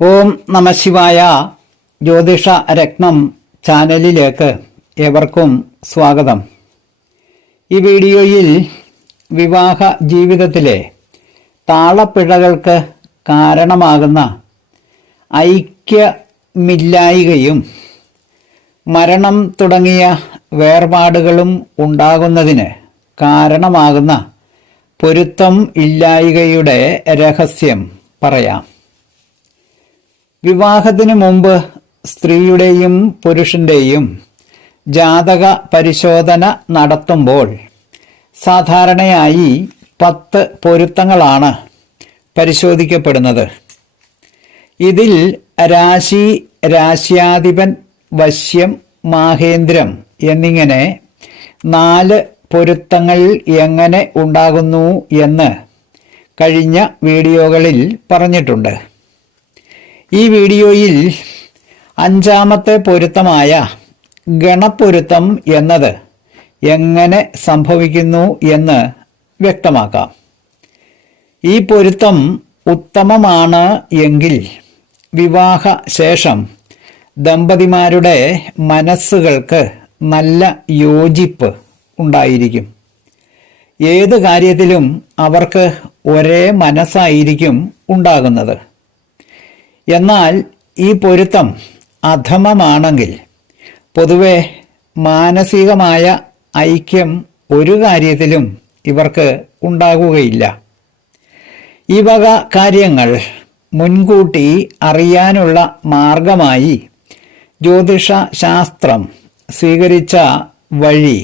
ഓം നമശിവായ ജ്യോതിഷ രത്നം ചാനലിലേക്ക് ഏവർക്കും സ്വാഗതം. ഈ വീഡിയോയിൽ വിവാഹ ജീവിതത്തിലെ താളപ്പിഴകൾക്ക് കാരണമാകുന്ന ഐക്യമില്ലായികയും മരണം തുടങ്ങിയ വേർപാടുകളും ഉണ്ടാകുന്നതിന് കാരണമാകുന്ന പൊരുത്തം ഇല്ലായികയുടെ രഹസ്യം പറയാം. വിവാഹത്തിന് മുമ്പ് സ്ത്രീയുടെയും പുരുഷന്റെയും ജാതക പരിശോധന നടത്തുമ്പോൾ സാധാരണയായി പത്ത് പൊരുത്തങ്ങളാണ് പരിശോധിക്കപ്പെടുന്നത്. ഇതിൽ രാശി രാശ്യാധിപൻ വശ്യം മാഹേന്ദ്രം എന്നിങ്ങനെ നാല് പൊരുത്തങ്ങൾ എങ്ങനെ ഉണ്ടാകുന്നു എന്ന് കഴിഞ്ഞ വീഡിയോകളിൽ പറഞ്ഞിട്ടുണ്ട്. ഈ വീഡിയോയിൽ അഞ്ചാമത്തെ പൊരുത്തമായ ഗണപ്പൊരുത്തം എന്നത് എങ്ങനെ സംഭവിക്കുന്നു എന്ന് വ്യക്തമാക്കാം. ഈ പൊരുത്തം ഉത്തമമാണ് എങ്കിൽ വിവാഹ ശേഷം ദമ്പതിമാരുടെ മനസ്സുകൾക്ക് നല്ല യോജിപ്പ് ഉണ്ടായിരിക്കും. ഏത് കാര്യത്തിലും അവർക്ക് ഒരേ മനസ്സായിരിക്കും ഉണ്ടാകുന്നത്. എന്നാൽ ഈ പൊരുത്തം അധമമാണെങ്കിൽ പൊതുവെ മാനസികമായ ഐക്യം ഒരു കാര്യത്തിലും ഇവർക്ക് ഉണ്ടാകുകയില്ല. ഈ വക കാര്യങ്ങൾ മുൻകൂട്ടി അറിയാനുള്ള മാർഗമായി ജ്യോതിഷ ശാസ്ത്രം സ്വീകരിച്ച വഴി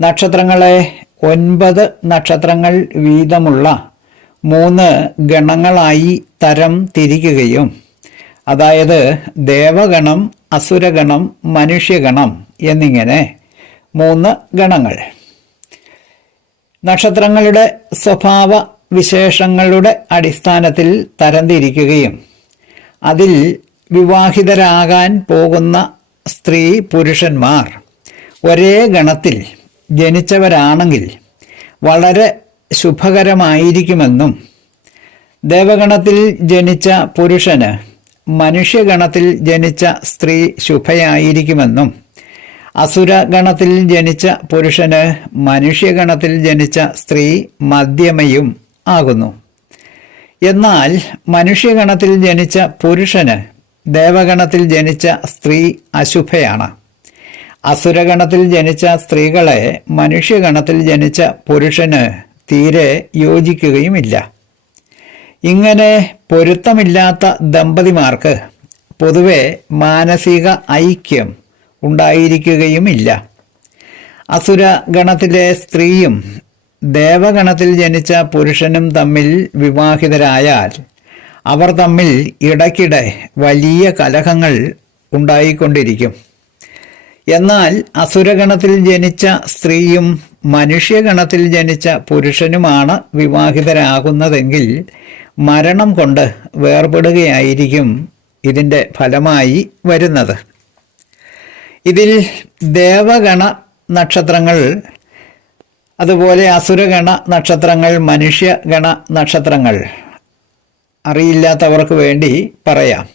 നക്ഷത്രങ്ങളെ ഒൻപത് നക്ഷത്രങ്ങൾ വീതമുള്ള മൂന്ന് ഗണങ്ങളായി തരം തിരിക്കുകയും. അതായത് ദേവഗണം അസുരഗണം മനുഷ്യഗണം എന്നിങ്ങനെ മൂന്ന് ഗണങ്ങൾ. നക്ഷത്രങ്ങളുടെ സ്വഭാവ വിശേഷങ്ങളുടെ അടിസ്ഥാനത്തിൽ തരംതിരിക്കുകയും അതിൽ വിവാഹിതരാകാൻ പോകുന്ന സ്ത്രീ പുരുഷന്മാർ ഒരേ ഗണത്തിൽ ജനിച്ചവരാണെങ്കിൽ വളരെ ശുഭകരമായിരിക്കുമെന്നും ദേവഗണത്തിൽ ജനിച്ച പുരുഷന് മനുഷ്യഗണത്തിൽ ജനിച്ച സ്ത്രീ ശുഭയായിരിക്കുമെന്നും അസുരഗണത്തിൽ ജനിച്ച പുരുഷന് മനുഷ്യഗണത്തിൽ ജനിച്ച സ്ത്രീ മധ്യമയും ആകുന്നു. എന്നാൽ മനുഷ്യഗണത്തിൽ ജനിച്ച പുരുഷന് ദേവഗണത്തിൽ ജനിച്ച സ്ത്രീ അശുഭയാണ്. അസുരഗണത്തിൽ ജനിച്ച സ്ത്രീകളെ മനുഷ്യഗണത്തിൽ ജനിച്ച പുരുഷന് തീരെ യോജിക്കുകയുമില്ല. ഇങ്ങനെ പൊരുത്തമില്ലാത്ത ദമ്പതിമാർക്ക് പൊതുവെ മാനസിക ഐക്യം ഉണ്ടായിരിക്കുകയുമില്ല. അസുര ഗണത്തിലെ സ്ത്രീയും ദേവഗണത്തിൽ ജനിച്ച പുരുഷനും തമ്മിൽ വിവാഹിതരായാൽ അവർ തമ്മിൽ ഇടയ്ക്കിടെ വലിയ കലഹങ്ങൾ ഉണ്ടായിക്കൊണ്ടിരിക്കും. എന്നാൽ അസുരഗണത്തിൽ ജനിച്ച സ്ത്രീയും മനുഷ്യഗണത്തിൽ ജനിച്ച പുരുഷനുമാണ് വിവാഹിതരാകുന്നതെങ്കിൽ മരണം കൊണ്ട് വേർപെടുകയായിരിക്കും ഇതിന്റെ ഫലമായി വരുന്നത്. ഇതിൽ ദേവഗണ നക്ഷത്രങ്ങൾ അതുപോലെ അസുരഗണ നക്ഷത്രങ്ങൾ മനുഷ്യഗണ നക്ഷത്രങ്ങൾ. അറിയില്ലാത്തവർക്ക് വേണ്ടി പറയാം.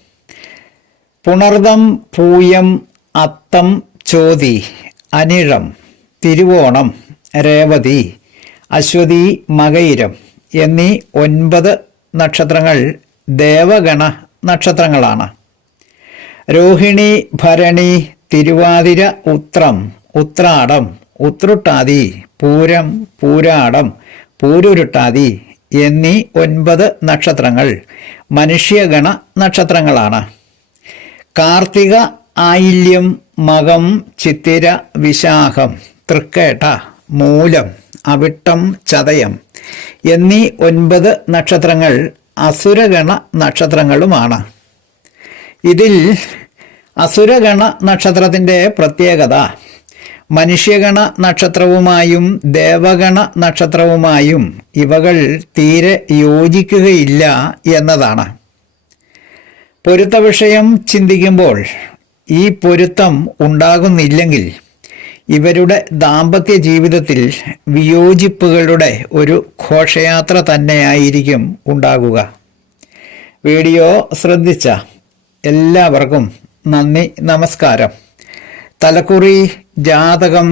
പുണർദം പൂയം അത്തം ചോതി അനിഴം തിരുവോണം രേവതി അശ്വതി മകയിരം എന്നീ ഒൻപത് നക്ഷത്രങ്ങൾ ദേവഗണ നക്ഷത്രങ്ങളാണ്. രോഹിണി ഭരണി തിരുവാതിര ഉത്രം ഉത്രാടം ഉത്രുട്ടാതി പൂരം പൂരാടം പൂരുരുട്ടാതി എന്നീ ഒൻപത് നക്ഷത്രങ്ങൾ മനുഷ്യഗണ നക്ഷത്രങ്ങളാണ്. കാർത്തിക ആയില്യം മകം ചിത്തിര വിശാഖം തൃക്കേട്ട മൂലം അവിട്ടം ചതയം എന്നീ ഒൻപത് നക്ഷത്രങ്ങൾ അസുരഗണ നക്ഷത്രങ്ങളുമാണ്. ഇതിൽ അസുരഗണ നക്ഷത്രത്തിന്റെ പ്രത്യേകത മനുഷ്യഗണ നക്ഷത്രവുമായും ദേവഗണ നക്ഷത്രവുമായും ഇവകൾ തീരെ യോജിക്കുകയില്ല എന്നതാണ്. പൊരുത്ത വിഷയം ചിന്തിക്കുമ്പോൾ ഈ പൊരുത്തം ഉണ്ടാകുന്നില്ലെങ്കിൽ ഇവരുടെ ദാമ്പത്യ ജീവിതത്തിൽ വിയോജിപ്പുകളുടെ ഒരു ഘോഷയാത്ര തന്നെയായിരിക്കും ഉണ്ടാകുക. വീഡിയോ ശ്രദ്ധിച്ച എല്ലാവർക്കും നന്ദി നമസ്കാരം. തലക്കുറി ജാതകം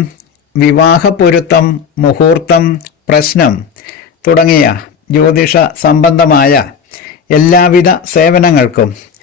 വിവാഹ പൊരുത്തം മുഹൂർത്തം പ്രശ്നം തുടങ്ങിയ ജ്യോതിഷ സംബന്ധമായ എല്ലാവിധ സേവനങ്ങൾക്കും